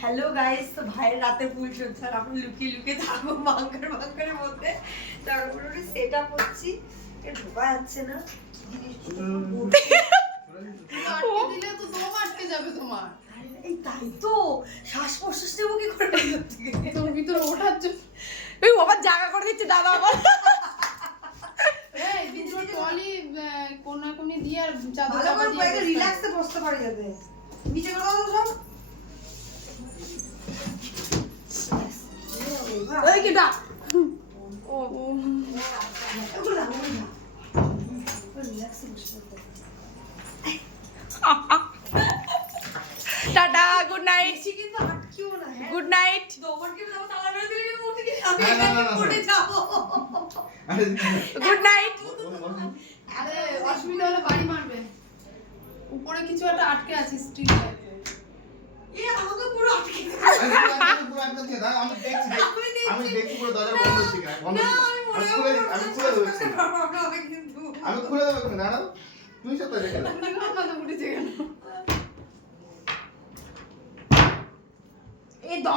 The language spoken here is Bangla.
হ্যালো গাইস, তো ভাইয়ের রাতে ফুল সজ্জা আমরা লুকিয়ে লুকিয়ে থাকবো বাঙ্কারের মধ্যে। তারপর ওটা সেট আপ করছি, এটা ঢোকা যাচ্ছে না আটকে দিলে তো দম আটকে যাবে তোমার। এই তাই তো, শ্বাস প্রশ্বাস নেবো কি করে তোর ভিতরে ওঠার জন্য এই আবার জায়গা করে দিচ্ছে দাদা আবার। এই ভিতরে টলি কোনাকুনি দিয়ে আর চাদর ভালো চাপা করে দিয়ে একটু রিল্যাক্সে বসতে পারি যাতে। নিচে করে দাও সব। এই কিটা ও এগুলো না, এগুলো না। রিল্যাক্সে বসতে পারি। Tata, good night. বেশি কিন্তু আটকিও না, হ্যাঁ? Good night. দোমানকে তাও তালা মেরে দিলে কিন্তু মনে কি আমি না, না, না, না, পড়ে না। যাবো। আরে গুড নাইট। আরে অসুবিধা হলে বাড়ি মারবে। উপরে কিছু একটা আটকে আছে স্টিল টাইপের। এ আমাকে পুরো আটকে দিল। আমি দেখছি পুরো দরজা বন্ধ হচ্ছে কিনা বন্ধ না, হচ্ছে। আমি খুলে দিচ্ছি কিন্তু আমি খুলে দেবো তুমি দাঁড়াও তুই সাথে রেখে দাও উনি কোনো কথা উঠেছে কেন? এই দম